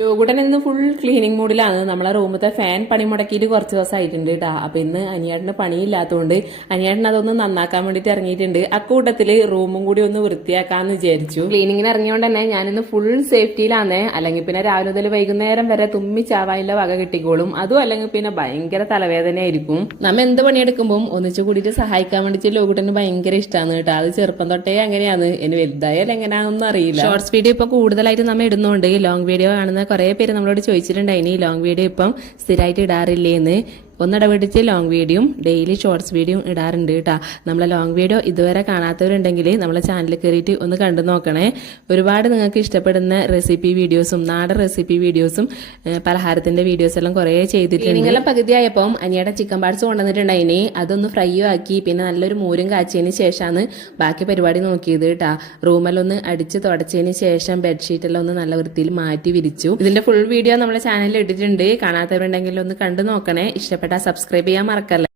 ലോകുടൻ ഇന്ന് full cleaning മൂഡിലാണ്. നമ്മളെ റൂമത്തെ fan പണി മുടക്കിയിട്ട് കുറച്ച് ദിവസമായിട്ടുണ്ട് കേട്ടാ. അപ്പൊ ഇന്ന് അനിയേട്ടന് പണിയില്ലാത്തതുകൊണ്ട് അനിയേട്ടൻ അതൊന്ന് നന്നാക്കാൻ വേണ്ടിട്ട് ഇറങ്ങിയിട്ടുണ്ട്. അക്കൂട്ടത്തില് റൂമും കൂടി ഒന്ന് വൃത്തിയാക്കാന്ന് വിചാരിച്ചു. ക്ലീനിങ്ങിന് ഇറങ്ങിയോണ്ട് തന്നെ ഞാനിന്ന് ഫുൾ സേഫ്റ്റിയിലാന്നേ. അല്ലെങ്കിൽ പിന്നെ രാവിലെ മുതൽ വൈകുന്നേരം വരെ തുമ്മിച്ചാവാനുള്ള വക കിട്ടിക്കോളും. അതും അല്ലെങ്കിൽ പിന്നെ ഭയങ്കര തലവേദനയായിരിക്കും. നമ്മ എന്ത് പണിയെടുക്കുമ്പോൾ ഒന്നിച്ചു കൂടിയിട്ട് സഹായിക്കാൻ വേണ്ടിട്ട് ലോകുട്ടന് ഭയങ്കര ഇഷ്ടമാണ് കേട്ടോ. അത് ചെറുപ്പം തൊട്ടേ അങ്ങനെയാണ്. ഇനി വലുതായാലും എങ്ങനെയാണെന്നൊന്നും അറിയില്ല. ഷോർട്സ് വീഡിയോ ഇപ്പൊ കൂടുതലായിട്ട് നമ്മ ഇടുന്നുണ്ട്. ലോങ് വീഡിയോ കാണുന്ന കുറെ പേര് നമ്മളോട് ചോദിച്ചിട്ടുണ്ടായിനി ലോങ് വീഡിയോ ഇപ്പം സ്ഥിരമായിട്ട് ഇടാറില്ലേന്ന്. ഒന്നിടവിടിച്ച് ലോങ് വീഡിയോയും ഡെയിലി ഷോർട്സ് വീഡിയോയും ഇടാറുണ്ട് കേട്ടാ. നമ്മളെ ലോങ് വീഡിയോ ഇതുവരെ കാണാത്തവരുണ്ടെങ്കിൽ നമ്മളെ ചാനലിൽ കയറിയിട്ട് ഒന്ന് കണ്ടു നോക്കണേ. ഒരുപാട് നിങ്ങൾക്ക് ഇഷ്ടപ്പെടുന്ന റെസിപ്പി വീഡിയോസും നാടൻ റെസിപ്പി വീഡിയോസും പലഹാരത്തിന്റെ വീഡിയോസ് എല്ലാം കുറെ ചെയ്തിട്ടുണ്ട്. നിങ്ങളെ പകുതിയായപ്പം അനിയുടെ ചിക്കൻ പാർട്സ് കൊണ്ടുവന്നിട്ടുണ്ടായിനി. അതൊന്ന് ഫ്രൈ ആക്കി പിന്നെ നല്ലൊരു മോരും കാച്ചിയതിന് ശേഷമാണ് ബാക്കി പരിപാടി നോക്കിയത് കേട്ടാ. റൂമെല്ലാം അടിച്ച് തുടച്ചതിന് ശേഷം ബെഡ്ഷീറ്റ് എല്ലാം ഒന്ന് നല്ല വൃത്തിയിൽ മാറ്റി വിരിച്ചു. ഇതിന്റെ ഫുൾ വീഡിയോ നമ്മളെ ചാനലിൽ ഇട്ടിട്ടുണ്ട്. കാണാത്തവരുണ്ടെങ്കിൽ ഒന്ന് കണ്ടു നോക്കണേ. ഇഷ്ടപ്പെട്ട സബ്സ്ക്രൈബ് ചെയ്യാൻ മറക്കല്ലേ.